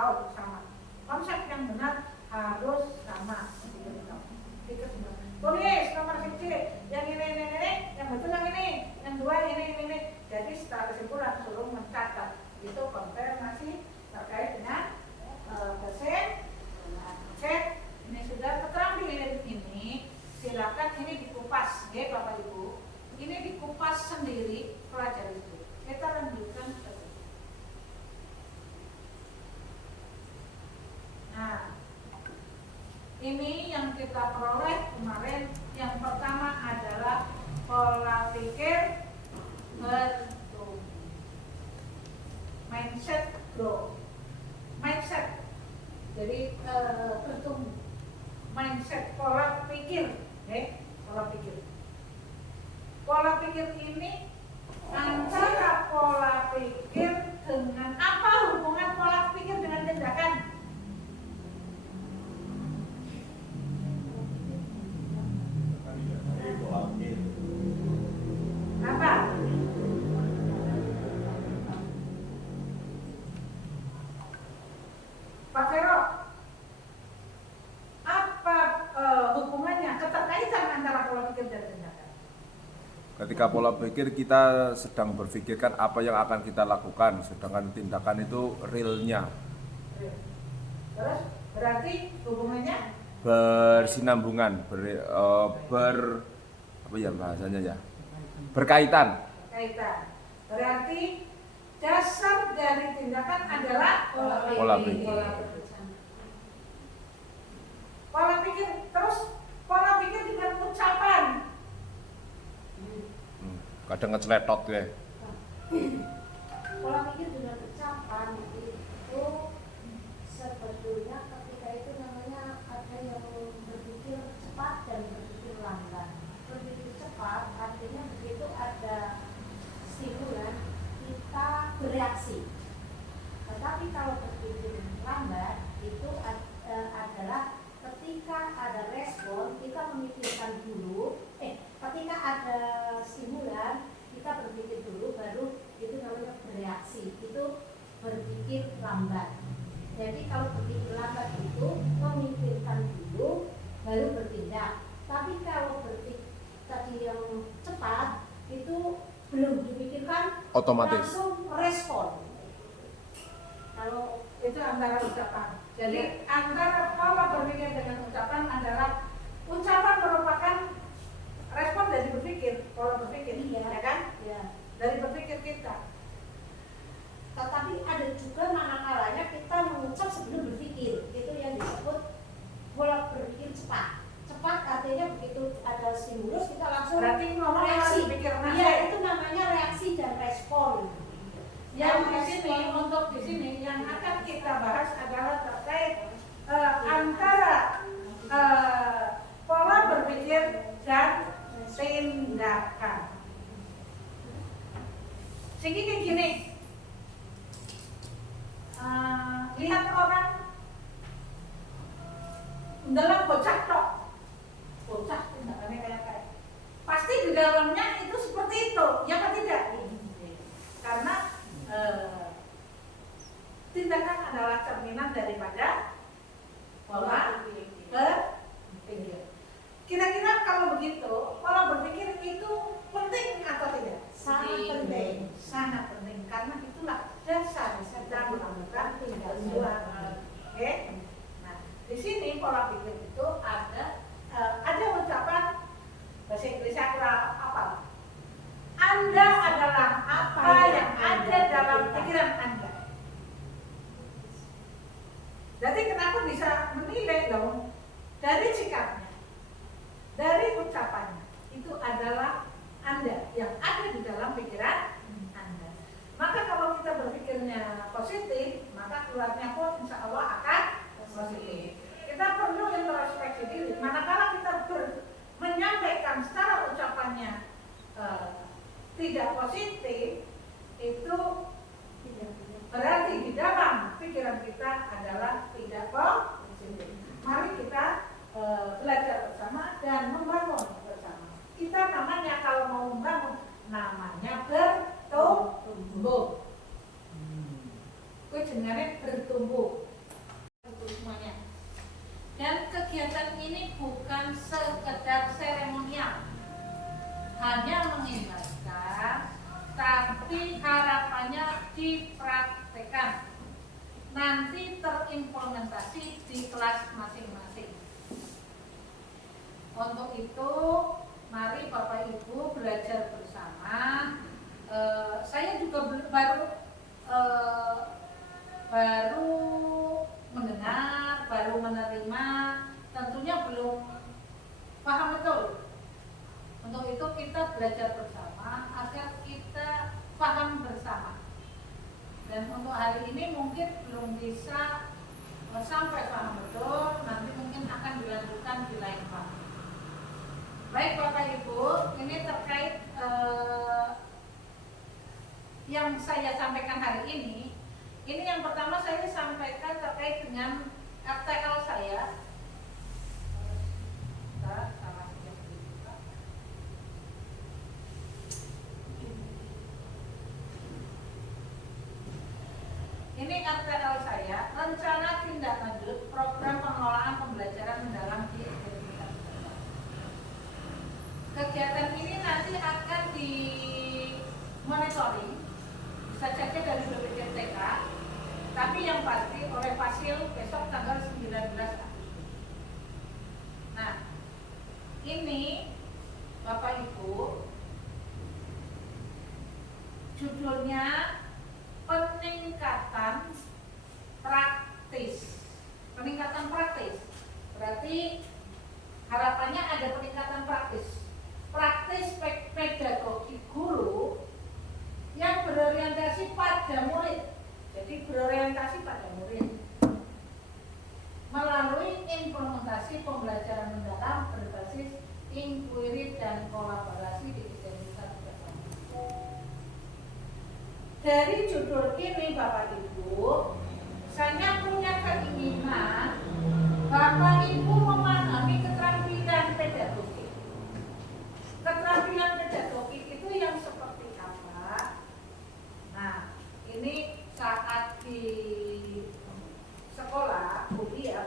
tahu sama. Konsep yang benar harus sama. Tulis nomor C, yang ini, yang betul yang ini, yang dua ini. Jadi setelah kesimpulan suruh mencatat. Itu konfirmasi terkait dengan dosen. Cek ini sudah keterampilan ini, silakan ini dikupas, ya Bapak Ibu. Ini dikupas sendiri pelajari itu. Kita lanjutkan. Nah, ini yang kita peroleh kemarin. Yang pertama adalah pola pikir bertumbuh. Mindset grow. Mindset. Jadi bertumbuh. Mindset, pola pikir, pola pikir. Pola pikir ini antara pola pikir dengan apa hubungan pola pikir dengan tindakan? Apa? Pak Vero, apa hubungannya, keterkaitan antara pola pikir dan tindakan? Ketika pola pikir kita sedang berpikirkan apa yang akan kita lakukan, sedangkan tindakan itu realnya. Terus berarti hubungannya Bersinambungan, apa ya bahasanya ya? Berkaitan. Berarti dasar dari tindakan adalah Pola pikir. Pola pikir, terus pola pikir dengan ucapan. Kadang ngeceletot ya. Pola pikir dengan ucapan itu sebetulnya ketika itu namanya ada yang berpikir cepat dan berpikir lambat. Berpikir cepat artinya begitu ada stimulan kita bereaksi. Tetapi kalau berpikir lambat itu adalah ketika ada respon kita memikirkan dulu. Ketika ada stimulan kita berpikir dulu baru itu namanya bereaksi. Itu berpikir lambat. Jadi kalau berpikir lambat itu memikirkan dulu baru bertindak. Tapi kalau berpikir tadi yang cepat itu belum dipikirkan Otomatis langsung respon. Kalau itu antara ucapan. Jadi antara pola berpikir dengan ucapan adalah ucapan merupakan respon dari berpikir, pola berpikir, ya kan? Ya. Dari berpikir kita. Tetapi ada juga manakala kita mengucap sebelum berpikir. Itu yang disebut pola berpikir cepat. Cepat artinya begitu ada stimulus kita langsung Berarti ngomong reaksi. berpikir Iya, itu namanya reaksi dan respon. Yang di sini, untuk di sini yang akan kita bahas adalah terkait antara pola berpikir dan tindakan. Sehingga kayak gini, lihat orang dalam bocah tok, bocah tindakannya kayak pasti di dalamnya itu seperti itu, ya apa tidak? Karena tindakan adalah cerminan daripada pola berpikir. Kira-kira kalau begitu, pola berpikir itu penting atau tidak? Sangat penting. Sangat penting karena itulah dasar kita melakukan tindakan. Oke. Nah, di sini pola pikir itu ada ucapan bahasa Inggrisnya kurang apa? Anda adalah apa yang ada dalam pikiran Anda. Jadi kenapa bisa menilai dong? Dari sikapnya, dari ucapannya, itu adalah Anda yang ada di dalam pikiran Anda. Maka kalau kita berpikirnya positif, maka keluarnya pun insya Allah akan positif. Kita perlu introspeksi diri. Manakala kita menyampaikan secara ucapannya tidak positif, itu berarti di dalam pikiran kita adalah tidak positif. Mari kita belajar bersama dan membangun bersama. Kita namanya kalau mau membangun namanya bertumbuh. Kue jenenge bertumbuh. dipraktekkan, nanti terimplementasi di kelas masing-masing. Untuk itu, mari Bapak Ibu belajar bersama. Saya juga baru mendengar, baru menerima, tentunya belum paham betul. Untuk itu kita belajar bersama agar kita paham bersama. Dan untuk hari ini mungkin belum bisa sampai paham betul, nanti mungkin akan dilanjutkan di lain waktu. Baik Bapak Ibu, ini terkait yang saya sampaikan hari ini. Ini yang pertama saya sampaikan terkait dengan RTL saya. Ini RTL saya, rencana tindak lanjut program pengelolaan pembelajaran mendalam di Universitas Gadjah. Kegiatan ini nanti akan di monitoring, bisa saja dari BPJTK, tapi yang pasti oleh Fasil besok tanggal 19 Agustus. Nah, ini Bapak Ibu, judulnya peningkatan praktis. Peningkatan praktis berarti harapannya ada peningkatan praktis. Praktis pedagogi guru yang berorientasi pada murid. Jadi berorientasi pada murid melalui implementasi pembelajaran mendalam berbasis inquiry dan kolaborasi di identitas bersama. Dari judul ini Bapak Ibu, saya punya keinginan Bapak Ibu memahami keterampilan pedagogik. Keterampilan pedagogik itu yang seperti apa? Nah, ini saat di sekolah, kuliah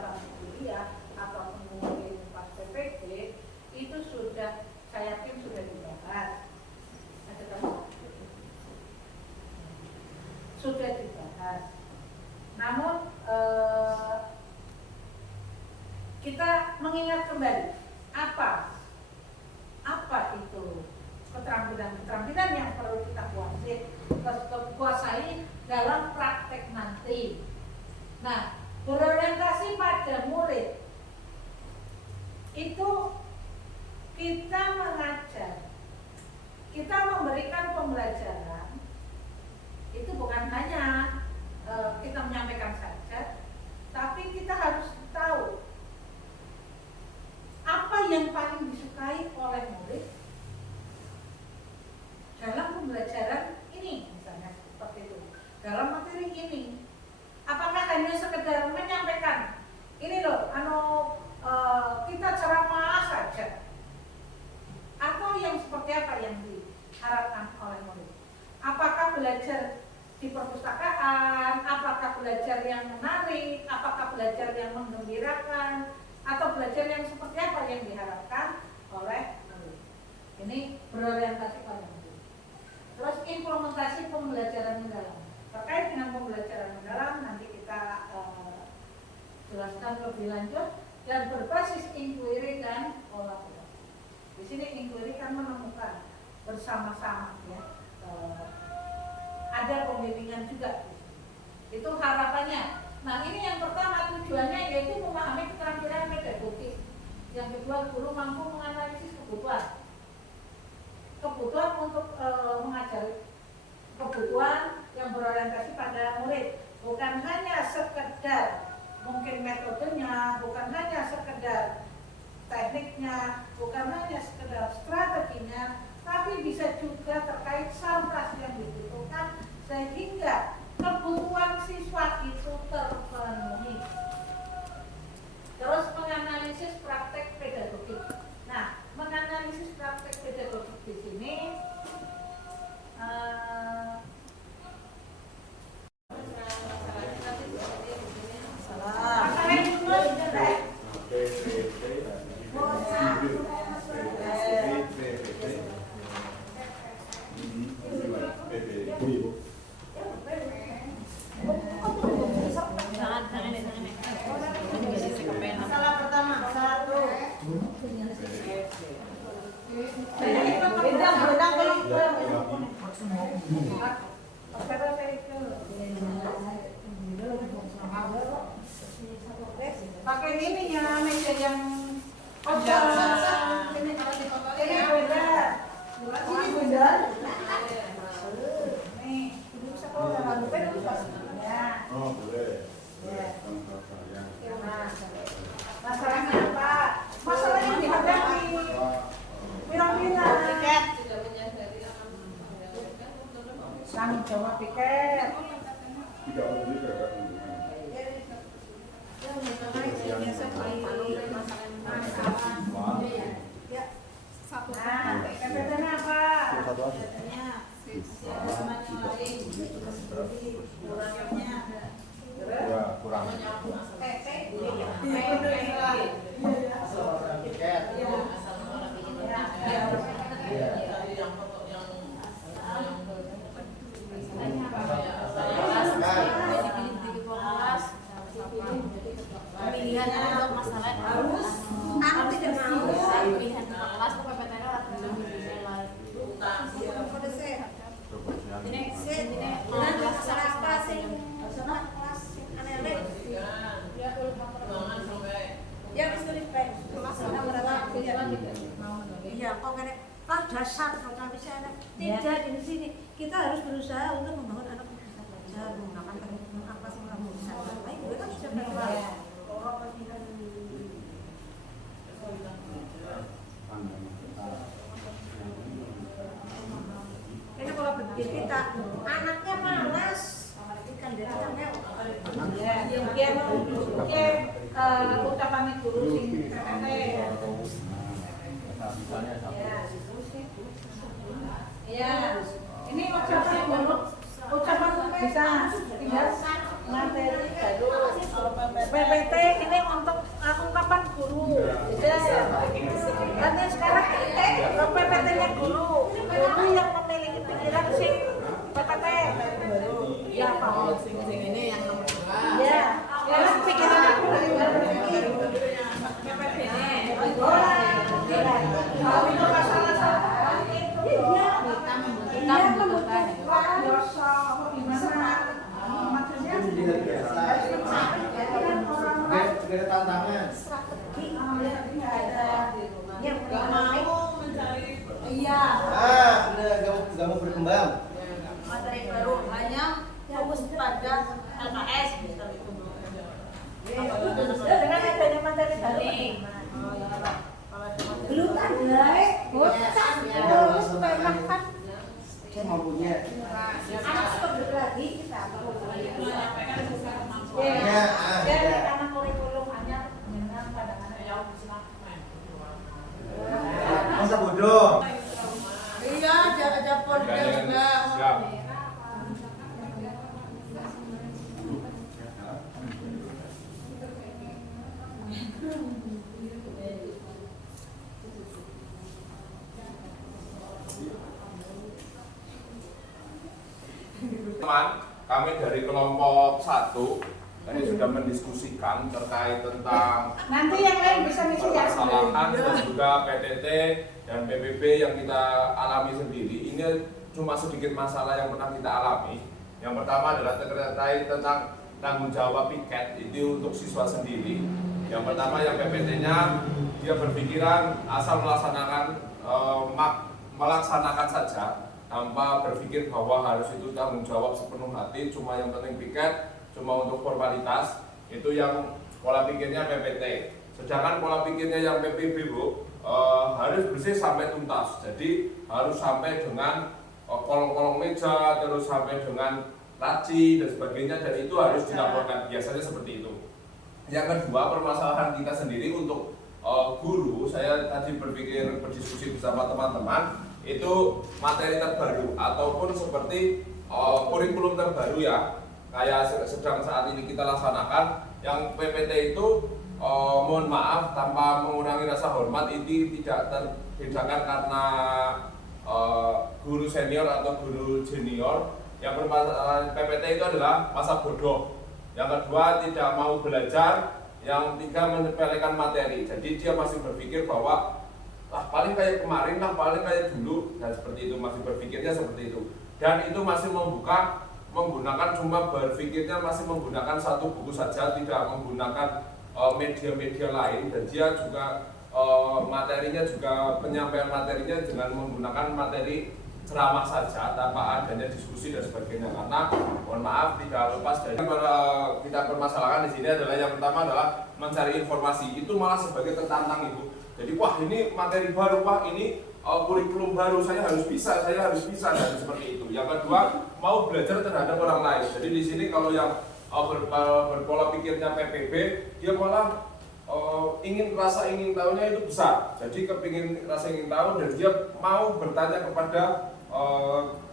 atau mungkin pas PPD itu sudah, saya yakin sudah dibahas. Ada kamu? Sudah dibahas. Namun kita mengingat kembali apa itu keterampilan yang perlu kita kuasai dalam praktek nanti. Nah, berorientasi pada murid itu kita mengajar, kita memberikan pembelajaran. Itu bukan hanya kita menyampaikan saja, tapi kita harus tahu apa yang paling disukai oleh murid dalam pembelajaran ini, misalnya seperti itu. Dalam materi ini, apakah hanya sekedar menyampaikan ini loh, kita ceramah saja, atau yang seperti apa yang diharapkan oleh murid? Apakah belajar di perpustakaan, apakah belajar yang menarik, apakah belajar yang menggembirakan, atau belajar yang seperti apa yang diharapkan oleh murid? Ini berorientasi pada murid. Terus implementasi pembelajaran mendalam. Terkait dengan pembelajaran mendalam nanti kita jelaskan lebih lanjut, dan berbasis inquiry dan kolaborasi. Di sini inquiry kan menemukan bersama-sama, ya. Ada pembimbingan juga. Itu harapannya. Nah, ini yang pertama tujuannya yaitu memahami keterampilan pedagogik. Yang kedua, guru mampu menganalisis kebutuhan untuk mengajari, kebutuhan yang berorientasi pada murid, bukan hanya sekedar mungkin metodenya, bukan hanya sekedar tekniknya, bukan hanya sekedar strateginya, tapi bisa juga terkait sampras yang dibutuhkan sehingga kebutuhan siswa itu terpenuhi. Terus menganalisis praktek pedagogik. Nah, menganalisis praktek pedagogik di sini Pakai ini ya, meja yang ini beda. Ini beda. Nih, ibu bisa kalau udah lupa dulu ya. Oh, boleh. Ya. Nah, Masalahnya apa? Masalahnya dihadapi. Pirang-pirang. Tanggung jawab tiket. tidak perlu juga kan. Nah, KPT-nya apa? Ya, kurang. Pemilihan untuk masalah harus anak tidak mau pilihan ke kelas ke PPTN belum dinilai. Ini masalah apa sih? Masalah kelas aneh. Ya mesti respect. Masalah berapa? Iya, kok kayak dasar kalau bisa anak tidak di sini kita harus berusaha untuk membangun anak bisa belajar menggunakan teknik apa sih kamu bisa baik itu kan sudah berubah. Ini kalau begitu kita anaknya malas ikan dari channel. Mungkin ucapannya guru sing KPT. Ya, ini ucapan guru, ucapan bisa tinggal materi baru. PPT ini untuk ungkapan guru. Nanti sekarang PPT-nya guru yang memiliki pikiran sih PPT. Ya apa? Ini yang nomor 2. Ya, yang pikirannya guru. Kalau itu masalah Kita membutuhkan biasa apa gimana maksudnya Ada tantangan. strategi ada yang Gak mau mencari. iya Gak mau berkembang. materi baru hanya fokus pada LKS gitu. dengan adanya materi baru Belum ada, bocah terus makan. Saya mau punya. Anak seperti lagi kita. ya karena kurikulum hanya dengan pandangan Masa bodoh. Iya, jaga pondok juga. Siap. Teman, kami dari kelompok 1 tadi sudah mendiskusikan terkait tentang nanti yang lain bisa ngisi ya permasalahan dan juga PTT dan PPP yang kita alami sendiri. Ini cuma sedikit masalah yang pernah kita alami. Yang pertama adalah terkait tentang tanggung jawab piket itu untuk siswa sendiri. Yang pertama yang PPT-nya dia berpikiran asal melaksanakan saja tanpa berpikir bahwa harus itu tanggung jawab sepenuh hati, cuma yang penting piket, cuma untuk formalitas, itu yang pola pikirnya PPT. Sedangkan pola pikirnya yang PPB Bu, harus bersih sampai tuntas, jadi harus sampai dengan kolong-kolong meja, terus sampai dengan laci dan sebagainya, dan itu harus dilaporkan, biasanya seperti itu. Yang kedua, permasalahan kita sendiri untuk guru, saya tadi berdiskusi bersama teman-teman, itu materi terbaru ataupun seperti kurikulum terbaru ya, kayak sedang saat ini kita laksanakan yang PPT itu mohon maaf tanpa mengurangi rasa hormat, ini tidak terbedakan karena guru senior atau guru junior. Yang permasalahan PPT itu adalah masa bodoh, yang kedua tidak mau belajar, yang ketiga menyepelekan materi. Jadi dia masih berpikir bahwa lah paling kayak kemarin lah, paling kayak dulu, dan seperti itu, masih berpikirnya seperti itu. Dan itu masih menggunakan cuma berpikirnya masih menggunakan satu buku saja, tidak menggunakan media-media lain, dan dia juga materinya juga penyampaian materinya dengan menggunakan materi ceramah saja tanpa adanya diskusi dan sebagainya. Karena mohon maaf tidak lepas dari kita permasalahkan di sini adalah yang pertama adalah mencari informasi, itu malah sebagai tertantang Ibu. Jadi wah ini materi baru, wah ini kurikulum baru, saya harus bisa dan seperti itu. Yang kedua mau belajar terhadap orang lain. Jadi di sini kalau yang berpola pikirnya PPB, dia malah ingin tahunya itu besar. Jadi kepingin rasa ingin tahu dan dia mau bertanya kepada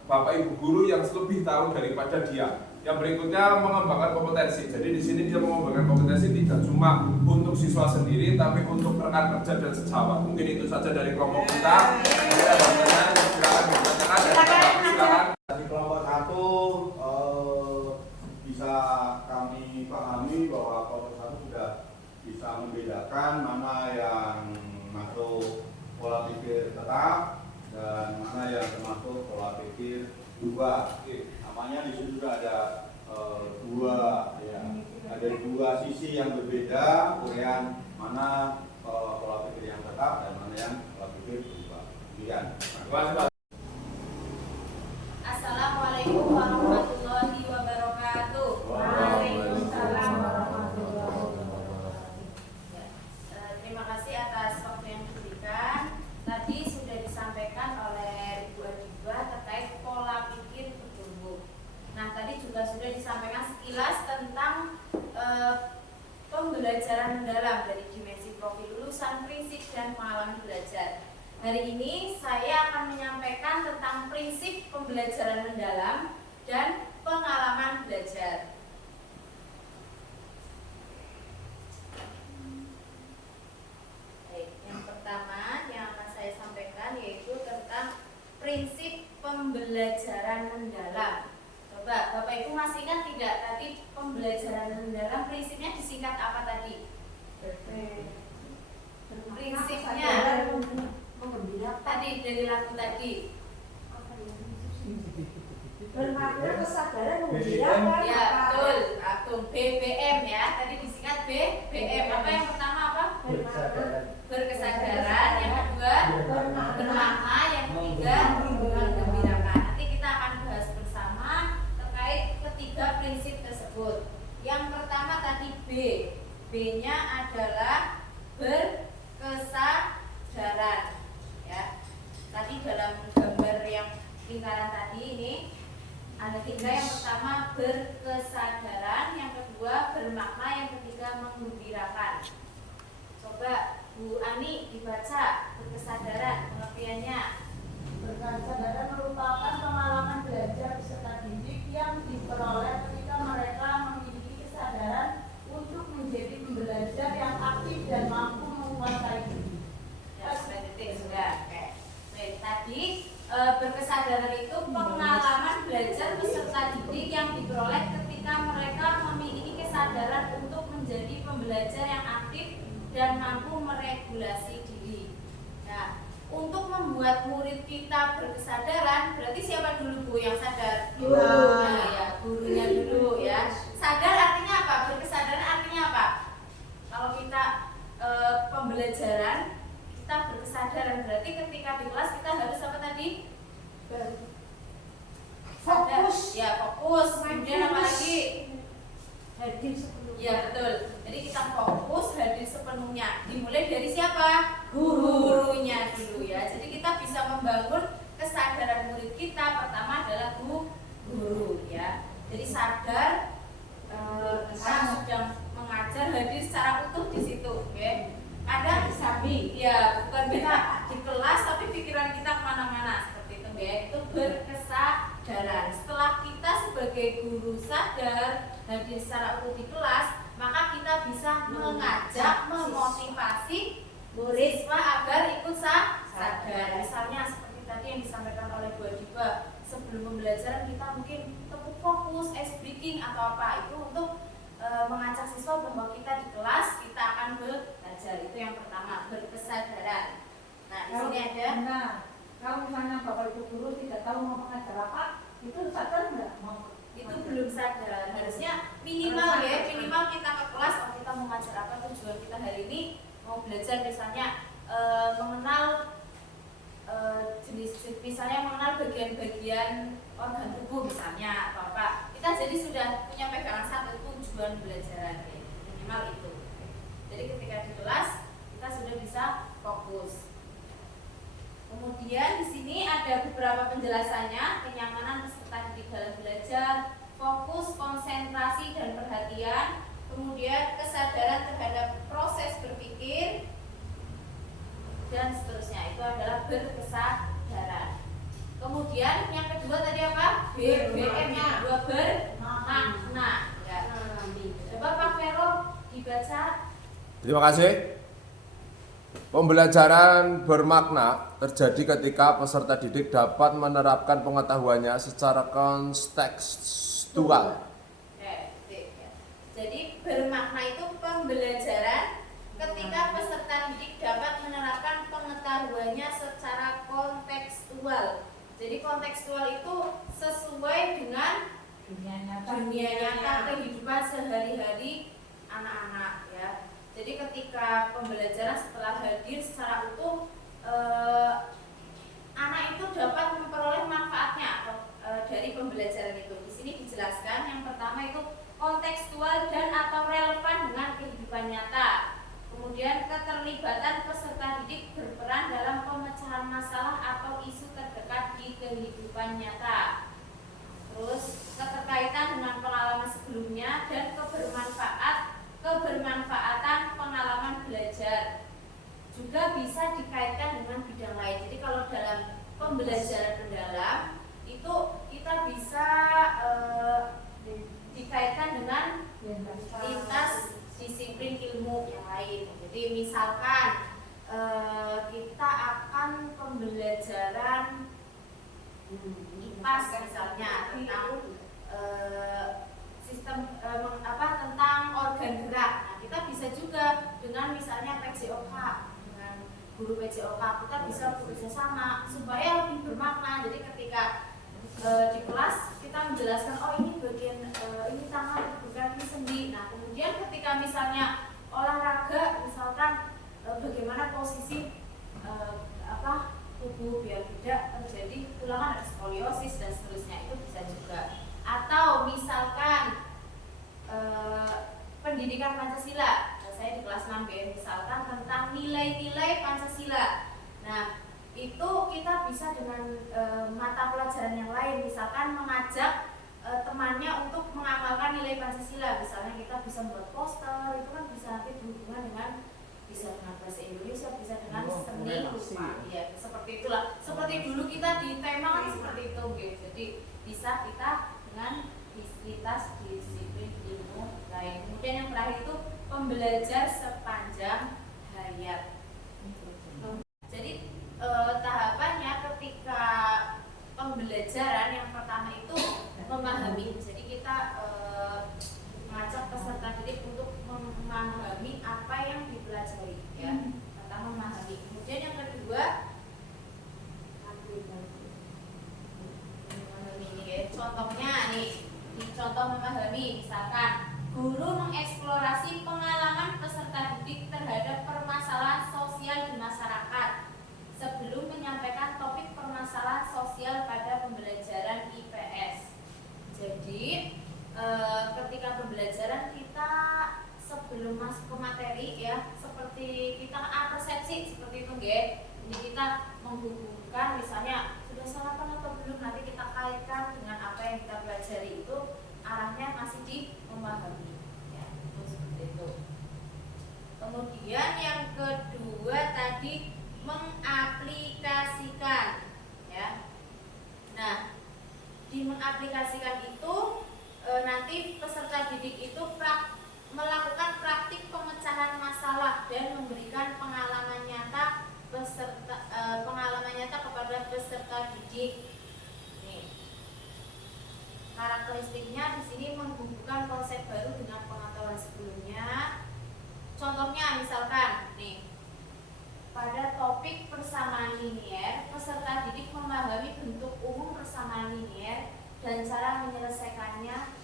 Bapak Ibu guru yang lebih tahu daripada dia. Yang berikutnya mengembangkan kompetensi. Jadi di sini dia mengembangkan kompetensi tidak cuma untuk siswa sendiri, tapi untuk rekan kerja dan sejawat. Mungkin itu saja dari kelompok kita. Jadi ada pertanyaan, silakan silakan. Di kelompok 1 bisa kami pahami bahwa kelompok 1 sudah bisa membedakan mana yang masuk pola pikir tetap dan mana yang termasuk pola pikir berubah. Namanya di situ sudah ada dua sisi yang berbeda, kemudian mana pola pikir yang tetap dan mana yang pola pikir berubah. Demikian. Assalamualaikum warahmatullahi wabarakatuh. Waalaikumsalam warahmatullahi wabarakatuh. Terima kasih atas waktu yang diberikan. Tadi sudah disampaikan oleh Bu Adiba terkait pola pikir bertumbuh. Nah, tadi juga sudah disampaikan sekilas tentang pembelajaran mendalam dari dimensi profil lulusan, prinsip, dan pengalaman belajar. Hari ini saya akan menyampaikan tentang prinsip pembelajaran mendalam dan pengalaman belajar. Baik, yang pertama yang akan saya sampaikan yaitu tentang prinsip pembelajaran mendalam. Coba Bapak Ibu masih ingat tidak tadi pembelajaran mendalam prinsipnya disingkat apa tadi? Prinsipnya tadi dari lagu tadi. Bermakna kesadaran menggembirakan. Ya betul, Agung BBM ya. Tadi disingkat BBM. Apa yang pertama apa? Berkesadaran. Yang kedua bermakna. Yang ketiga menggembirakan. Nanti kita akan bahas bersama terkait ketiga prinsip tersebut. Yang pertama tadi B. B-nya adalah berkesadaran. Ya. Tadi dalam gambar yang lingkaran tadi ini ada tiga. Yang pertama berkesadaran, yang kedua bermakna, yang ketiga menggembirakan. Coba Bu Ani dibaca berkesadaran pengertiannya. Berkesadaran merupakan pengalaman belajar peserta didik yang diperoleh ketika mereka memiliki kesadaran untuk menjadi pembelajar yang aktif dan mampu menguasai diri. Ya, sudah detik sudah. Oke. Baik, tadi berkesadaran itu pengalaman belajar peserta didik yang diperoleh ketika mereka memiliki kesadaran untuk menjadi pembelajar yang aktif dan mampu meregulasi diri. Nah, untuk membuat murid kita berkesadaran, berarti siapa dulu Bu yang sadar? Guru. Nah, ya, gurunya dulu ya. Sadar artinya apa? Berkesadaran artinya apa? Kalau kita pembelajaran kita berkesadaran berarti ketika di kelas kita harus apa tadi? Fokus. Ya, fokus. Kemudian apa lagi? Hadir sepenuhnya. Ya, betul. Jadi kita fokus, hadir sepenuhnya. Dimulai dari siapa? Gurunya dulu ya. Jadi kita bisa membangun kesadaran murid kita. Pertama adalah guru ya. Jadi sadar orang sedang mengajar, hadir secara utuh di situ, oke? Kadang ya bukan kita di kelas tapi pikiran kita kemana-mana seperti itu ya. Itu berkesadaran. Setelah kita sebagai guru sadar hadir secara utuh di kelas, maka kita bisa mengajak, memotivasi siswa agar ikut sadar. Misalnya seperti tadi yang disampaikan oleh Bu Adiba, sebelum pembelajaran kita mungkin tepuk fokus, ice breaking atau apa, itu untuk mengajak siswa bahwa kita di kelas kita akan belajar. Itu yang pertama, berkesadaran. Nah, di sini ada. Nah, kalau misalnya Bapak Ibu guru tidak tahu mau mengajar apa, itu sadar nggak mau? Itu belum sadar. Harusnya minimal ya, minimal kita ke kelas, oh kita mau ngajar apa, tujuan kita hari ini mau belajar misalnya mengenal jenis, misalnya mengenal bagian-bagian organ tubuh misalnya atau apa. Kita jadi sudah punya pegangan satu tujuan belajaran ya. Minimal itu. Jadi ketika di kelas kita sudah bisa fokus. Kemudian di sini ada beberapa penjelasannya, kenyamanan peserta didik dalam belajar, fokus, konsentrasi dan perhatian, kemudian kesadaran terhadap proses berpikir, dan seterusnya. Itu adalah berkesadaran. Kemudian yang kedua tadi apa? BBM, yang kedua bermakna. Ya. Coba Pak Vero dibaca. Terima kasih. Pembelajaran bermakna terjadi ketika peserta didik dapat menerapkan pengetahuannya secara kontekstual. Jadi bermakna itu pembelajaran ketika peserta didik dapat menerapkan pengetahuannya secara kontekstual. Jadi kontekstual itu sesuai dengan dunia nyata kehidupan sehari-hari anak-anak ya. Jadi ketika pembelajaran setelah hadir secara utuh, anak itu dapat memperoleh manfaatnya dari pembelajaran itu. Di sini dijelaskan yang pertama itu kontekstual dan atau relevan dengan kehidupan nyata. Kemudian keterlibatan peserta didik berperan dalam pemecahan masalah atau isu terdekat di kehidupan nyata. Terus keterkaitan dengan pengalaman sebelumnya dan kebermanfaatan pengalaman belajar. Juga bisa dikaitkan dengan bidang lain. Jadi kalau dalam pembelajaran mendalam itu kita bisa dikaitkan dengan lintas disiplin ilmu yang lain. Jadi misalkan kita akan pembelajaran IPAS misalnya tentang sistem tentang organ gerak. Nah, kita bisa juga dengan misalnya PJOK, dengan guru PJOK kita bisa bekerja sama supaya lebih bermakna. Jadi ketika di kelas kita menjelaskan, oh ini bagian ini tangan, bukan ini sendi. Nah kemudian ketika misalnya olahraga, misalkan bagaimana posisi tubuh biar tidak terjadi tulangan dan skoliosis dan seterusnya, itu bisa juga. Atau misalkan pendidikan Pancasila, saya di kelas 6 ya, misalkan tentang nilai-nilai Pancasila. Nah itu kita bisa dengan mata pelajaran yang lain, misalkan mengajak temannya untuk mengamalkan nilai Pancasila. Misalnya kita bisa membuat poster, itu kan bisa nanti berhubungan dengan bahasa Indonesia, bisa dengan seni rupa. Ya, seperti itulah. Seperti dulu kita di tema kan seperti itu, gitu. Jadi bisa kita dengan lintas disiplin ilmu lain. Kemudian yang terakhir itu pembelajar sepanjang hayat. Jadi tahapannya ketika pembelajaran yang pertama itu memahami. Jadi kita mengajak peserta didik untuk memahami apa yang dipelajari ya. Pertama memahami. Kemudian yang kedua memahami ini ya. Contohnya nih, di contoh memahami misalkan guru mengeksplorasi pengalaman peserta didik terhadap permasalahan sosial di masyarakat sebelum menyampaikan topik permasalahan sosial pada pembelajaran IPS. Jadi ketika pembelajaran kita sebelum masuk ke materi ya, seperti kita persepsi seperti itu nggih. Jadi kita menghubungkan misalnya sudah sarapan atau belum, nanti kita kaitkan dengan apa yang kita pelajari, itu arahnya masih di memahami ya, itu seperti itu. Kemudian yang kedua tadi mengaplikasikan ya. Nah, di mengaplikasikan itu nanti peserta didik itu melakukan praktik pemecahan masalah dan memberikan pengalaman nyata kepada peserta didik. Nih, karakteristiknya di sini menghubungkan konsep baru dengan pengetahuan sebelumnya. Contohnya misalkan nih, pada topik persamaan linier, peserta didik memahami bentuk umum persamaan linier dan cara menyelesaikannya.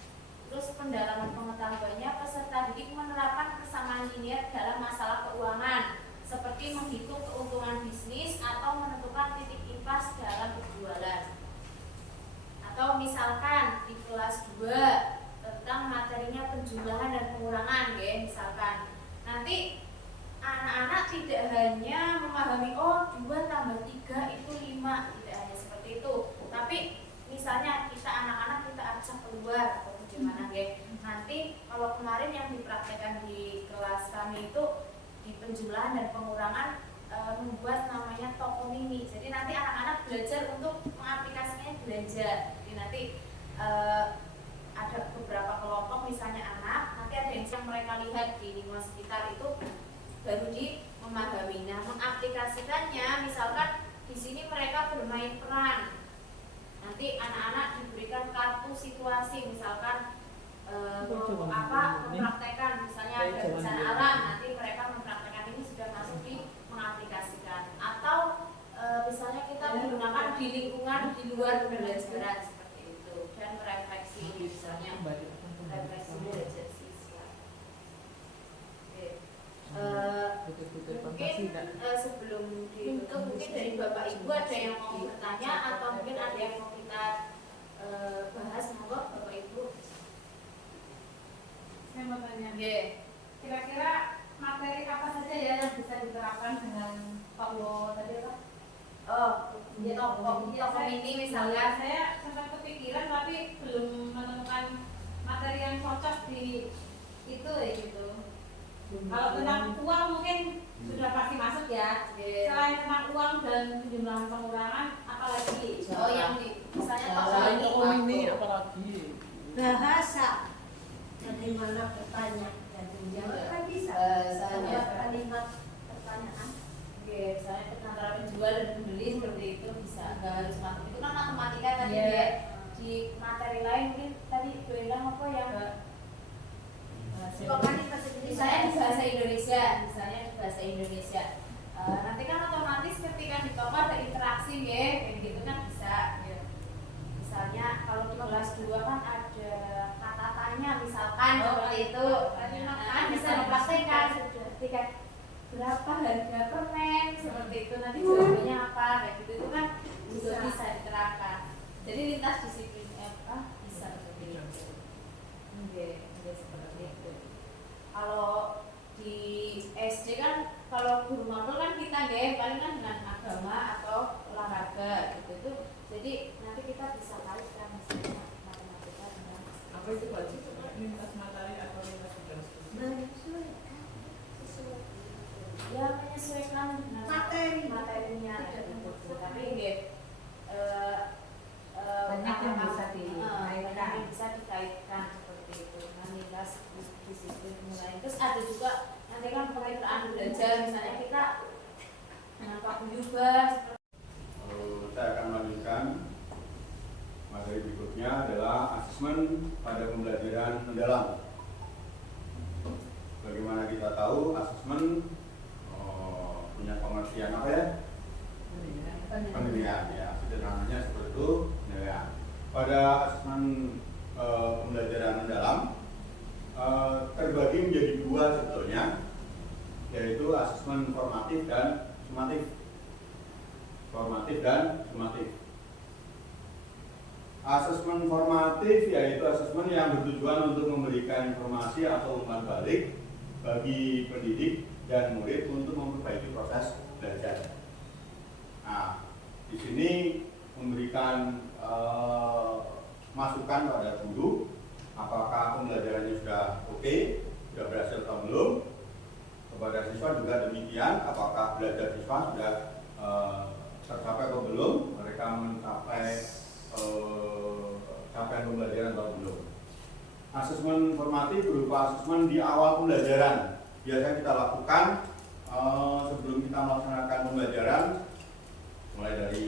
Terus pendalaman pengetahuannya, peserta didik menerapkan persamaan linier dalam masalah keuangan, seperti menghitung keuntungan bisnis atau menentukan titik impas dalam berjualan. Atau misalkan di kelas 2 tentang materinya penjumlahan dan pengurangan, ya, misalkan. Nanti anak-anak tidak hanya memahami 2 tambah 3 itu 5, tidak hanya seperti itu. Tapi misalnya kita anak-anak kita ajak keluar atau gimana, ya. Nanti kalau kemarin yang dipraktekkan di kelas kami itu di penjumlahan dan pengurangan membuat namanya toko mini. Jadi nanti anak-anak belajar untuk mengaplikasikannya belanja. Jadi nanti ada beberapa kelompok, misalnya anak, nanti ada yang mereka lihat di lingkungan sekitar itu baru memahami. Nah, mengaplikasikannya, misalkan di sini mereka bermain peran. Nanti anak-anak diberikan kartu situasi, misalkan mempraktekkan, misalnya ada bencana alam, nanti mereka mempraktekkan ini sudah masuk di mengaplikasikan. Atau misalnya kita menggunakan di lingkungan di luar pembelajaran seperti itu, dan merefleksi, misalnya refleksi belajar siswa. Mungkin sebelum ditutup, mungkin dari Bapak Ibu ada yang mau bertanya atau mungkin ada yang mau kita bahas, monggo Bapak Ibu. Saya mau tanya. Yeah. Kira-kira materi apa saja ya yang bisa diterapkan dengan toko tadi apa? Toko mini misalnya. Saya sempat kepikiran tapi belum menemukan materi yang cocok di itu ya gitu. Kalau tentang uang mungkin sudah pasti masuk ya. Selain tentang uang dan penjumlahan pengurangan, apalagi? Yang misalnya toko mini apalagi Bahasa. Bagaimana bertanya dan menjawab kan bisa. Bahasanya Kalimat pertanyaan. Misalnya antara penjual dan pembeli seperti itu bisa. Nggak harus matematika. Itu kan matematika tadi Yeah. ya. Di materi lain mungkin tadi bilang apa yang misalnya di bahasa Indonesia, nanti kan otomatis ketika di toko ada interaksi ya, kayak gitu kan bisa. Misalnya kalau di kelas 2 kan ada kata tanya, misalkan seperti itu, kan bisa dipraktekkan ketika berapa harga permen seperti itu, nanti jawabannya apa, kayak gitu itu kan juga bisa diterapkan. Jadi lintas disiplin bisa seperti itu. Seperti itu. Kalau di SD kan kalau guru mapel kan kita paling kan dengan agama atau olahraga gitu. Jadi nanti kita bisa kaitkan misalnya matematika dengan apa itu wajib lintas materi atau lintas bidang studi? Menyesuaikan sesuai. ya menyesuaikan dengan materinya gitu. Tapi Banyak yang bisa dikaitkan. banyak yang bisa dikaitkan seperti itu. Nah, lintas disiplin mulai. Terus ada juga nanti kan kemitraan belajar, misalnya kita dengan Pak Guyuban. Saya akan melanjutkan materi berikutnya adalah asesmen pada pembelajaran mendalam. Bagaimana kita tahu asesmen punya pengertian apa ya? Penilaian ya, sederhananya seperti itu. Penilaian. Pada asesmen pembelajaran mendalam terbagi menjadi 2 sebetulnya, yaitu asesmen formatif dan sumatif. Asesmen formatif yaitu asesmen yang bertujuan untuk memberikan informasi atau umpan balik bagi pendidik dan murid untuk memperbaiki proses belajar. Nah, di sini memberikan masukan pada guru apakah pembelajarannya sudah oke, sudah berhasil atau belum. Kepada siswa juga demikian, apakah belajar siswa sudah tercapai atau belum, mereka mencapai capaian pembelajaran atau belum. Asesmen formatif berupa asesmen di awal pembelajaran. Biasanya kita lakukan sebelum kita melaksanakan pembelajaran, mulai dari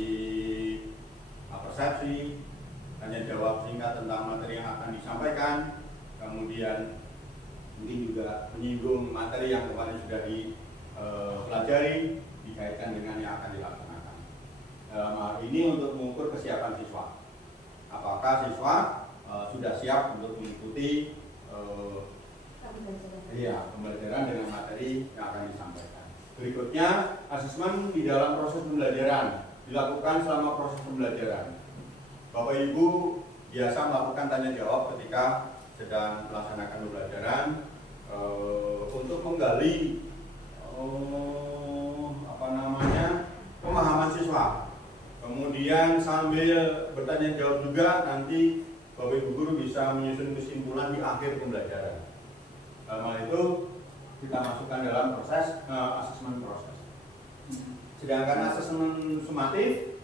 persepsi, tanya jawab singkat tentang materi yang akan disampaikan, kemudian mungkin juga menyinggung materi yang kemarin sudah dipelajari, dikaitkan dengan yang akan dilaksanakan. Dalam hal ini untuk mengukur kesiapan siswa. Apakah siswa sudah siap untuk mengikuti pembelajaran dengan materi yang akan disampaikan. Berikutnya, asesmen di dalam proses pembelajaran dilakukan selama proses pembelajaran. Bapak Ibu biasa melakukan tanya jawab ketika sedang melaksanakan pembelajaran untuk menggali pemahaman siswa. Kemudian sambil bertanya jawab juga nanti Bapak Ibu guru bisa menyusun kesimpulan di akhir pembelajaran. Dalam hal itu kita masukkan dalam proses asesmen proses. Sedangkan asesmen sumatif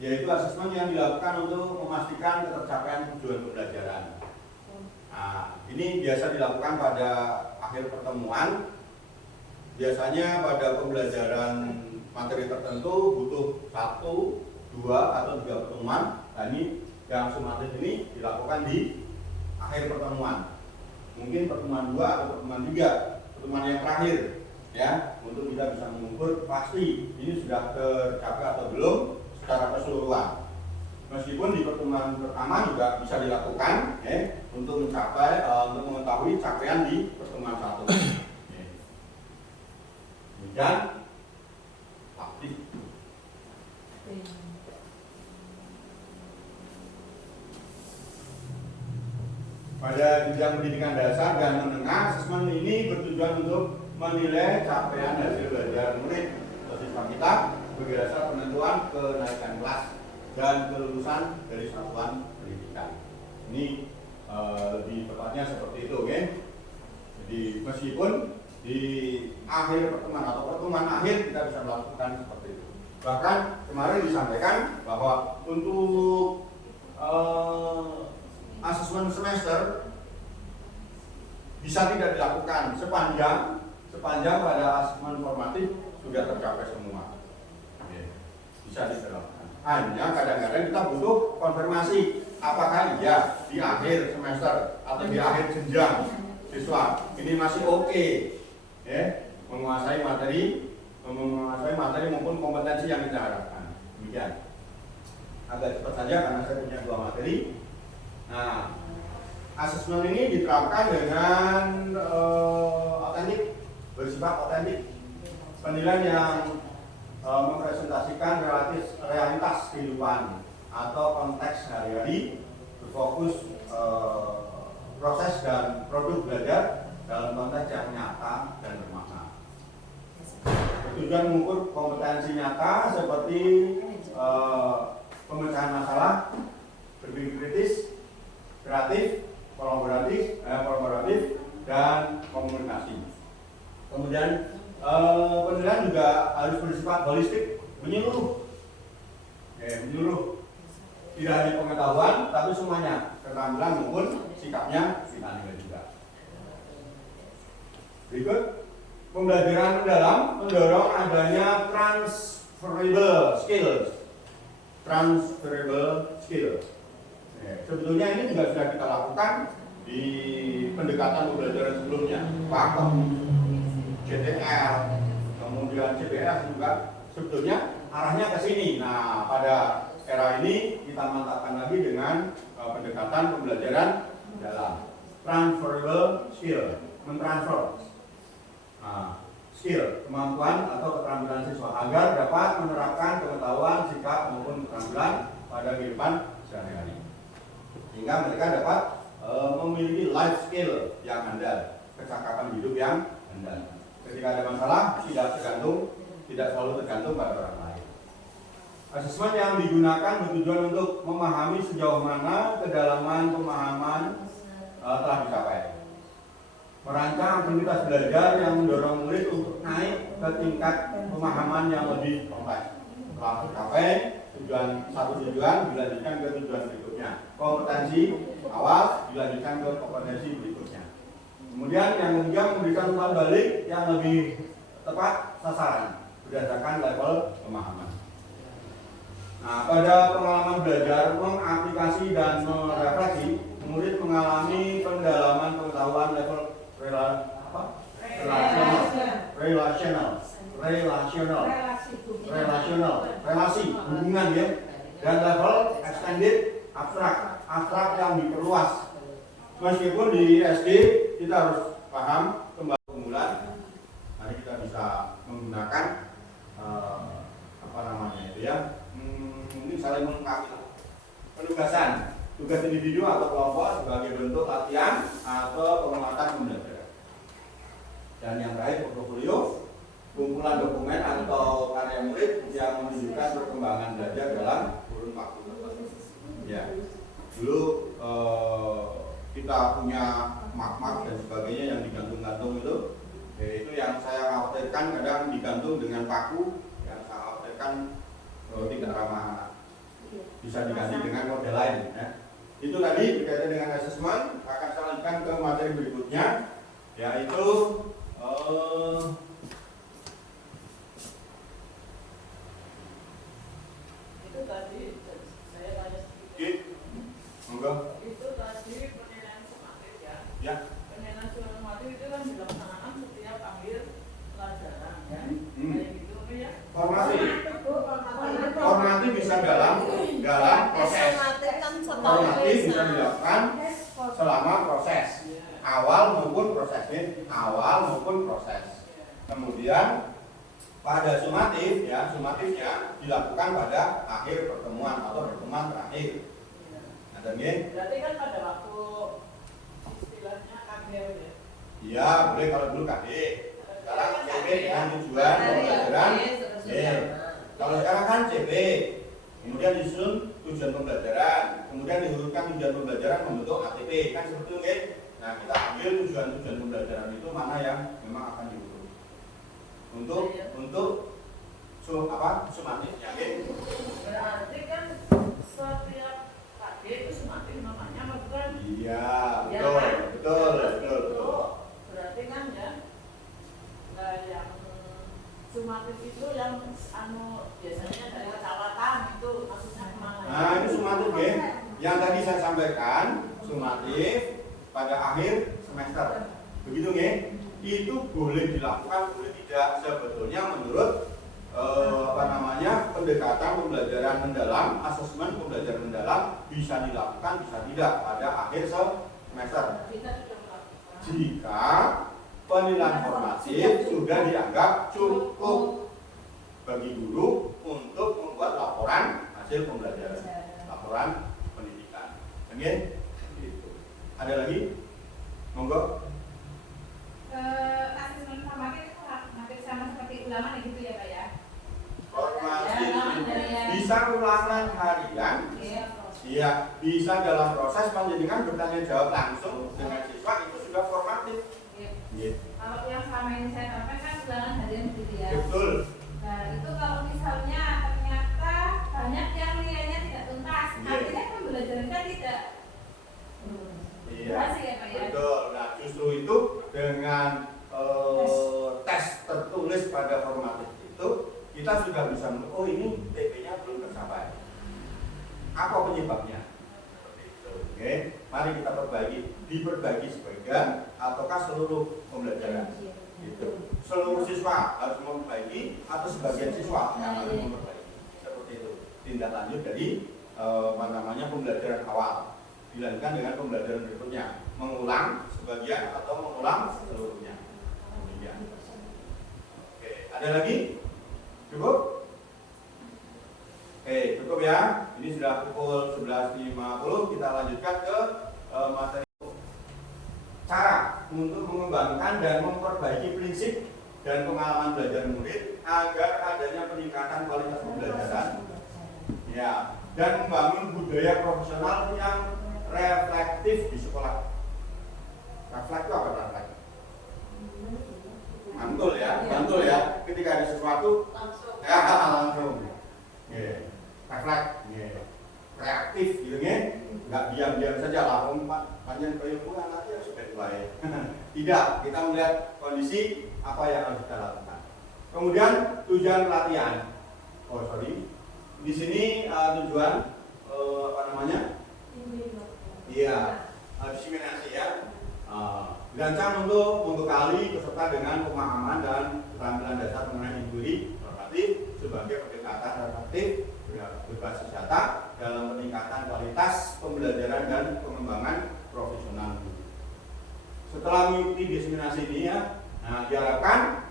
yaitu asesmen yang dilakukan untuk memastikan ketercapaian tujuan pembelajaran. Nah, ini biasa dilakukan pada akhir pertemuan. Biasanya pada pembelajaran materi tertentu butuh 1, 2, atau 3 pertemuan. Nah, ini yang sumatif ini dilakukan di akhir pertemuan. Mungkin pertemuan 2 atau pertemuan 3, pertemuan yang terakhir, ya, untuk kita bisa mengukur pasti ini sudah tercapai atau belum secara keseluruhan. Meskipun di pertemuan pertama juga bisa dilakukan, untuk mencapai, untuk mengetahui capaian di pertemuan 1. Demikian aktif. Pada jenjang pendidikan dasar dan menengah, asesmen ini bertujuan untuk menilai capaian hasil belajar murid atau siswa kita sebagai dasar penentuan kenaikan kelas dan kelulusan dari satuan pendidikan. Ini lebih tepatnya seperti itu, oke? Jadi meskipun di akhir pertemuan atau pertemuan akhir kita bisa melakukan seperti itu. Bahkan kemarin disampaikan bahwa untuk asesmen semester bisa tidak dilakukan sepanjang pada asesmen formatif sudah tercapai semua. Bisa dilakukan. Hanya kadang-kadang kita butuh konfirmasi apakah iya di akhir semester atau di akhir jenjang siswa ini masih oke, menguasai materi maupun kompetensi yang kita harapkan. Demikian. Agak cepat saja karena saya punya 2 materi. Nah, asesmen ini diterapkan dengan bersifat otentik, penilaian yang mempresentasikan realitas kehidupan atau konteks sehari-hari, berfokus proses dan produk belajar dalam konteks yang nyata dan bermakna. Bertujuan mengukur kompetensi nyata seperti pemecahan masalah, berpikir kritis, kreatif, kolaboratif, dan komunikasi. Kemudian penilaian juga harus bersifat holistik, menyeluruh. Tidak hanya pengetahuan, tapi semuanya, keterampilan maupun sikapnya kita nilai juga. Berikut, pembelajaran mendalam mendorong adanya transferable skills. Sebetulnya ini juga sudah kita lakukan di pendekatan pembelajaran sebelumnya, pakem, CTL, kemudian CPS juga sebetulnya arahnya ke sini. Nah, pada era ini kita mantapkan lagi dengan pendekatan pembelajaran dalam transferable skill, mentransfer skill, kemampuan atau keterampilan siswa agar dapat menerapkan pengetahuan, sikap maupun keterampilan pada kehidupan sehari-hari, sehingga mereka dapat memiliki life skill yang andal, kecakapan hidup yang andal. Ketika ada masalah, tidak selalu tergantung pada orang lain. Asesmen yang digunakan bertujuan untuk memahami sejauh mana kedalaman pemahaman telah dicapai. Merancang aktivitas belajar yang mendorong murid untuk naik ke tingkat pemahaman yang lebih kompleks. Setelah tercapai satu tujuan dilanjutkan ke tujuan berikutnya. Kompetensi awal dilanjutkan ke kompetensi berikutnya. Kemudian yang ketiga memberikan umpan balik yang lebih tepat sasaran berdasarkan level pemahaman. Nah, pada pengalaman belajar, mengaplikasi dan merefleksi, murid mengalami pendalaman pengetahuan level relational relasional, relasi relasi, hubungan ya. Dan level extended abstrak yang diperluas. Meskipun di SD kita harus paham kembali permulaan, nanti kita bisa menggunakan apa namanya itu ya, mungkin saling melengkapi lah. Penugasan, tugas individu atau kelompok sebagai bentuk latihan atau penguatan pembelajaran. Dan yang terakhir portofolio, kumpulan dokumen atau karya murid yang menunjukkan perkembangan belajar dalam kurun waktu tertentu. Ya, dulu kita punya mak-mak dan sebagainya yang digantung-gantung itu yang saya khawatirkan kadang digantung dengan paku, yang saya khawatirkan tidak ramah anak. Bisa diganti dengan model lain ya. Itu tadi berkaitan dengan asesmen. Akan saya lanjutkan ke materi berikutnya, yaitu Itu tadi saya tanya sedikit. monggo. Itu tadi penilaian sumatif ya. Ya. Penilaian sumatif itu kan dilaksanakan setiap akhir pelajaran ya. Hmm. Kayak gitu ya. Formatif bisa dalam proses. Formatif bisa dilakukan selama proses awal maupun proses. Kemudian pada sumatifnya dilakukan pada akhir pertemuan atau pertemuan terakhir. Ada nggih? Berarti kan pada waktu istilahnya KDW ya. Iya, boleh kalau dulu KD. Sekarang CP dengan tujuan pembelajaran. Kalau sekarang kan CP, kemudian disusun tujuan pembelajaran, kemudian diurutkan tujuan pembelajaran membentuk ATP, kan seperti itu nggih? Nah, kita ambil tujuan-tujuan pembelajaran itu mana yang memang akan diurut. Untuk sumatifnya nggih. Berarti kan setiap KD itu sumatif namanya bukan? Iya, Ya, betul. Berarti kan ya yang sumatif itu yang biasanya dari kecamatan itu maksudnya kemana? Nah, ini sumatif nggih. Yang tadi saya sampaikan, sumatif pada akhir semester. Begitu nggih? Itu boleh dilakukan, boleh tidak. Sebetulnya menurut pendekatan pembelajaran mendalam, asesmen pembelajaran mendalam bisa dilakukan, bisa tidak pada akhir semester. Kita sudah melakukan. Jika penilaian formatif sudah dianggap cukup bagi guru untuk membuat laporan hasil pembelajaran, laporan pendidikan. Oke? Gitu. Ada lagi? Monggo. Asesmen formatif itu hampir sama seperti ulangan gitu ya Pak ya? Formatif Ya, bisa ulangan harian, iya, bisa dalam proses pendidikan bertanya jawab langsung dengan siswa, itu sudah formatif. Gitu. Kalau yang selama ini saya terapkan kan ulangan harian gitu ya. Betul. Nah itu kalau misalnya ternyata banyak yang nilainya tidak tuntas, artinya pembelajaran kan tidak Iya. berhasil ya Pak ya? Betul. Nah, justru itu dengan tes tertulis pada formatif itu kita sudah bisa melihat, oh ini TP-nya belum tercapai. Apa penyebabnya? Seperti itu. Oke, mari kita diperbaiki sebagian ataukah seluruh pembelajaran. Gitu. Seluruh siswa harus memperbaiki atau sebagian siswa yang harus memperbaiki. Seperti itu. Tindak lanjut dari pembelajaran awal dilanjutkan dengan pembelajaran berikutnya, mengulang sebagian atau mengulang seluruhnya. Demikian. Oke, ada lagi? Cukup? Oke, cukup ya. Ini sudah pukul 11.50. Kita lanjutkan ke materi cara untuk mengembangkan dan memperbaiki prinsip dan pengalaman belajar murid agar adanya peningkatan kualitas pembelajaran. Ya, dan membangun budaya profesional yang reflektif di sekolah. Reflektif apa reflektif? Mantul ya. Ketika ada sesuatu langsung. Yeah. Refleks, reaktif gitu nggak diam-diam saja langsung panjang keilmuan nanti harus baik. Tidak, kita melihat kondisi apa yang harus kita lakukan. Kemudian tujuan pelatihan. Di sini tujuan Iya, diseminasi ya. dirancang untuk membekali peserta dengan pemahaman dan keterampilan dasar mengenai inquiry kolaboratif sebagai pendekatan reflektif berbasis data dalam peningkatan kualitas pembelajaran dan pengembangan profesional guru. Setelah mengikuti diseminasi ini ya, nah diharapkan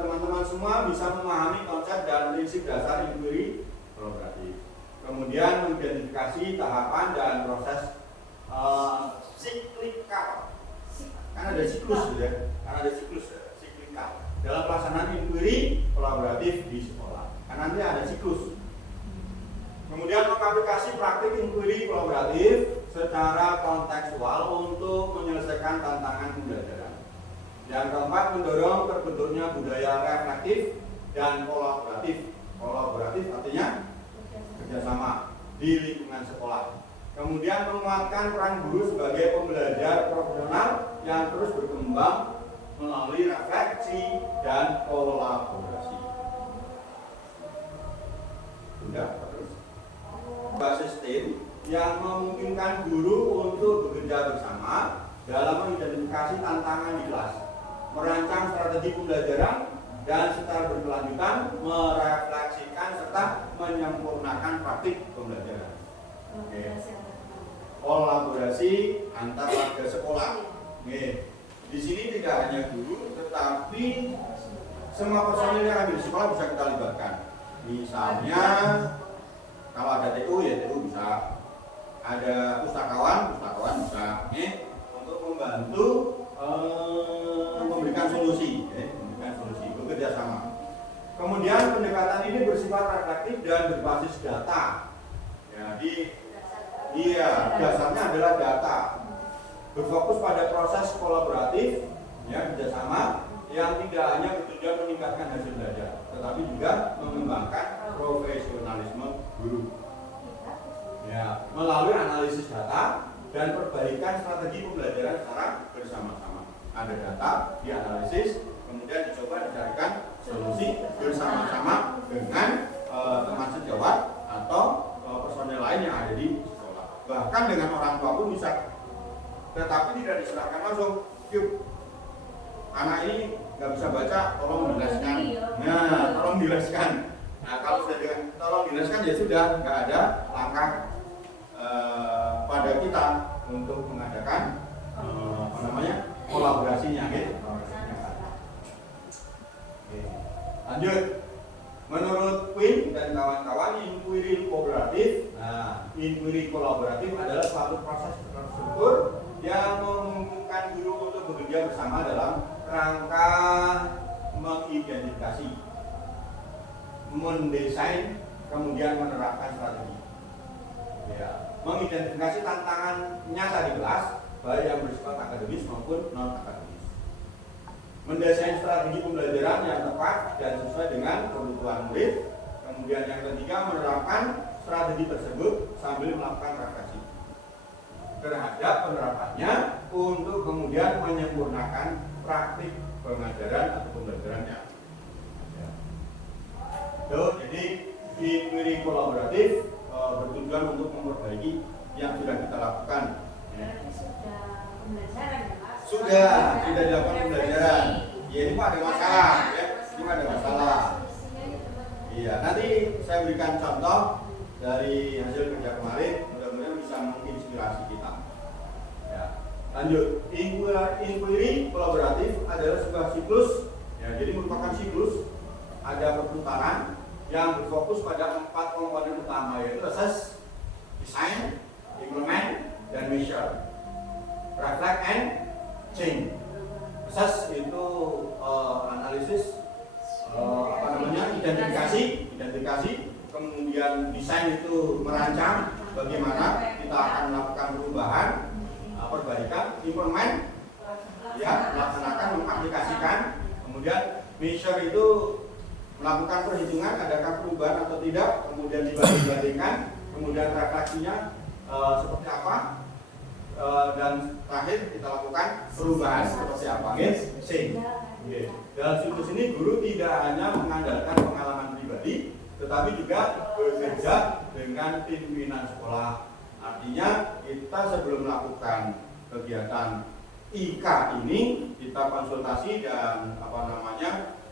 teman-teman semua bisa memahami konsep dan prinsip dasar inquiry kolaboratif. Kemudian mengidentifikasi tahapan dan proses siklikal. Kan ada siklus ya, siklikal dalam pelaksanaan inquiry kolaboratif di sekolah. Kan nanti ada siklus. Kemudian mengaplikasi praktik inquiry kolaboratif secara kontekstual untuk menyelesaikan tantangan pembelajaran. Yang keempat, mendorong terbentuknya budaya reflektif dan kolaboratif. Kolaboratif artinya kerjasama di lingkungan sekolah. Kemudian menguatkan peran guru sebagai pembelajar profesional yang terus berkembang melalui refleksi dan kolaborasi. Sudah terus. Basis tim yang memungkinkan guru untuk bekerja bersama dalam mengidentifikasi tantangan di kelas, merancang strategi pembelajaran, dan secara berkelanjutan merefleksikan serta menyempurnakan praktik pembelajaran. Oke. Kolaborasi antar warga sekolah. Oke. Di sini tidak hanya guru, tetapi semua personil yang ada di sekolah bisa kita libatkan. Misalnya kalau ada TU ya TU bisa, ada pustakawan bisa, untuk membantu memberikan solusi, bekerja sama. Kemudian pendekatan ini bersifat reflektif dan berbasis data. Jadi, dasarnya adalah data. Berfokus pada proses kolaboratif, ya, kerjasama yang tidak hanya bertujuan meningkatkan hasil belajar, tetapi juga mengembangkan profesionalisme guru. Ya, melalui analisis data dan perbaikan strategi pembelajaran secara bersama-sama. Ada data, dianalisis, kemudian dicoba dicarikan solusi bersama-sama dengan teman sejawat atau personel lain yang ada di sekolah. Bahkan dengan orang tua pun bisa, tetapi tidak diserahkan langsung. Yuk, anak ini nggak bisa baca, tolong dileskan. Nah, tolong dileskan. Nah, kalau sudah dengan tolong dileskan ya sudah, nggak ada langkah pada kita untuk mengadakan kolaborasinya, gitu. Lanjut, menurut Quinn dan kawan-kawan, inquiry kolaboratif adalah suatu proses terstruktur yang memungkinkan guru untuk bekerja bersama dalam rangka mengidentifikasi, mendesain, kemudian menerapkan strategi. Ya, mengidentifikasi tantangan nyata di kelas, baik yang bersifat akademis maupun non akademis. Mendesain strategi pembelajaran yang tepat dan sesuai dengan kebutuhan murid. Kemudian yang ketiga, menerapkan strategi tersebut sambil melakukan refleksi terhadap penerapannya untuk kemudian menyempurnakan praktik pengajaran atau pembelajarannya. Ya. Jadi inquiry kolaboratif bertujuan untuk memperbaiki yang sudah kita lakukan. Ya. Sudah dilakukan pembelajaran. Ya, ini ada masalah, ya. Ini ada masalah. Iya, nanti saya berikan contoh dari hasil kerja kemarin, mudah-mudahan bisa menginspirasi kita. Ya. Lanjut, inquiry kolaboratif adalah sebuah siklus, ya, jadi merupakan siklus, ada perputaran yang berfokus pada 4 komponen utama, yaitu assess, design, implement, dan measure. Reflect and change. Assess itu analisis, identifikasi, kemudian desain itu merancang bagaimana kita akan melakukan perubahan, perbaikan, implement, ya, melaksanakan, mengaplikasikan, kemudian measure itu melakukan perhitungan adakah perubahan atau tidak, kemudian dibanding-bandingkan, kemudian refleksinya seperti apa, dan terakhir kita lakukan perubahan seperti apa. Dalam siklus ini guru tidak hanya mengandalkan pengalaman pribadi, tetapi juga bekerja dengan pimpinan sekolah. Artinya kita sebelum melakukan kegiatan IK ini kita konsultasi dan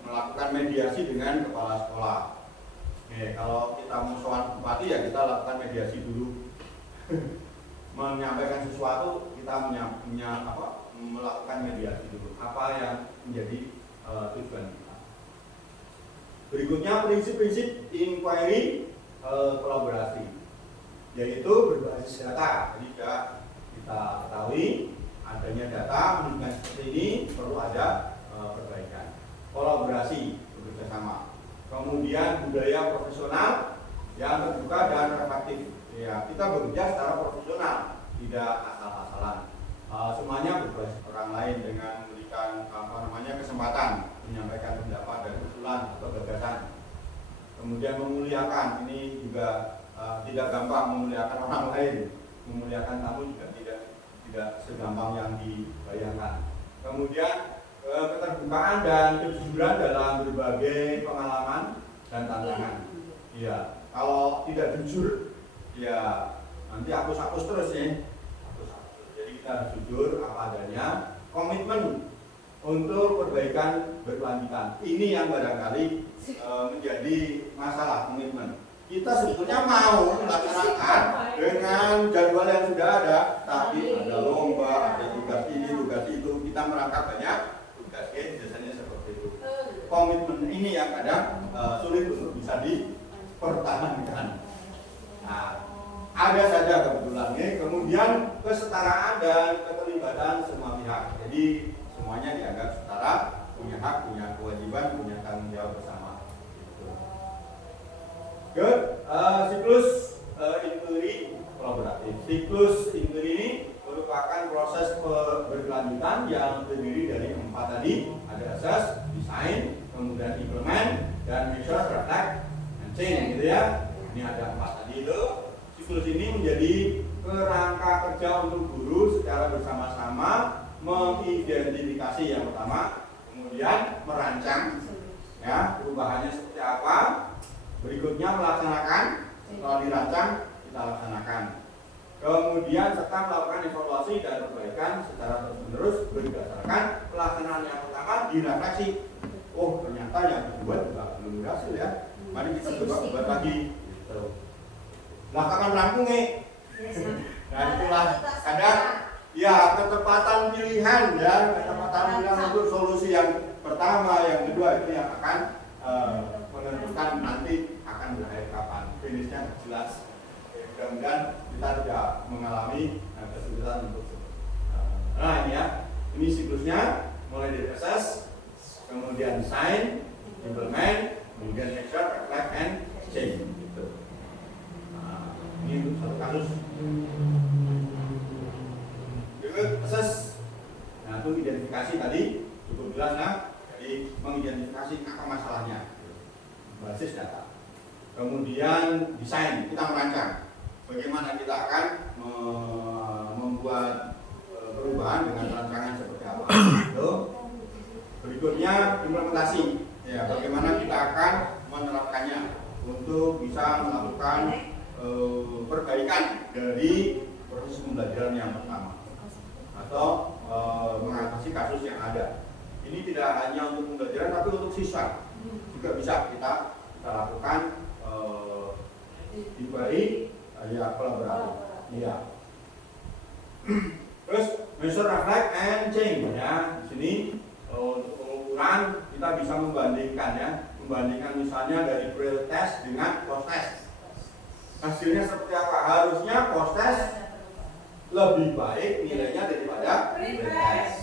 melakukan mediasi dengan kepala sekolah. Oke, kalau kita mau soal bupati ya kita lakukan mediasi dulu. Menyampaikan sesuatu kita melakukan mediasi dulu. Apa yang menjadi tujuan kita. Berikutnya prinsip-prinsip inquiry kolaborasi, yaitu berbasis data. Jadi kita ketahui adanya data menunjukkan seperti ini perlu ada perbaikan. Kolaborasi bekerjasama. Kemudian budaya profesional yang terbuka dan reflektif. Ya, kita bekerja secara profesional, tidak asal-asalan. Semuanya berbasis orang lain dengan memberikan kesempatan menyampaikan pendapat dan usulan atau gagasan. Kemudian memuliakan, ini juga tidak gampang memuliakan orang lain. Memuliakan tamu juga tidak segampang yang dibayangkan. Kemudian keterbukaan dan kejujuran dalam berbagai pengalaman dan tantangan. Iya, kalau tidak jujur, ya nanti hapus-hapus terus ya. Jadi kita harus jujur apa adanya. Komitmen untuk perbaikan berkelanjutan. Ini yang barangkali menjadi masalah, komitmen. Kita sebetulnya mau melaksanakan dengan jadwal yang sudah ada, tapi ada lomba, ada tugas ini, tugas itu, kita merangkap banyak tugas, biasanya seperti itu. Komitmen ini yang kadang sulit untuk bisa dipertahankan. Nah, ada saja kebetulan nih. Kemudian kesetaraan dan keterlibatan semua pihak. Jadi semuanya dianggap setara, punya hak, punya kewajiban, punya tanggung jawab bersama. Good. Siklus inquiry kolaboratif. Siklus inquiry ini merupakan proses berkelanjutan yang terdiri dari 4 tadi. Ada assess, design, kemudian implement, dan measure, reflect, and change, gitu ya. Ini ada 4 tadi itu. Siklus ini menjadi kerangka kerja untuk guru secara bersama-sama mengidentifikasi yang pertama, kemudian merancang ya perubahannya seperti apa. Berikutnya melaksanakan, setelah dirancang kita laksanakan. Kemudian serta melakukan evaluasi dan perbaikan secara terus-menerus berdasarkan pelaksanaan yang pertama direfleksi. Oh ternyata yang dibuat juga belum berhasil ya. Mari kita coba buat lagi. Lah kapan rampung nih? Nah itulah kadang ya ketepatan pilihan ya, ketepatan pilihan untuk solusi yang pertama, yang kedua itu yang akan menentukan nanti akan berakhir kapan, finishnya jelas. Mudah-mudahan kita tidak mengalami kesulitan untuk nah ini ya, ini siklusnya mulai dari assess, kemudian design, implement, kemudian measure, reflect, and change. Gitu. Nah, ini untuk satu kasus. Assess, nah itu identifikasi tadi cukup jelas ya. Jadi mengidentifikasi apa masalahnya, basis data. Kemudian desain, kita merancang bagaimana kita akan membuat perubahan dengan rancangan seperti apa. Itu. Berikutnya implementasi, ya bagaimana kita akan menerapkannya untuk bisa melakukan perbaikan dari proses pembelajaran yang pertama atau mengatasi kasus yang ada. Ini tidak hanya untuk pembelajaran tapi untuk siswa juga bisa kita lakukan inquiry ya kolaboratif. Iya. Terus measure, reflect, and change ya. Di sini untuk pengukuran kita bisa membandingkan ya, membandingkan misalnya dari pre-test dengan post-test. Hasilnya seperti apa? Harusnya post-test lebih baik nilainya daripada pre-test.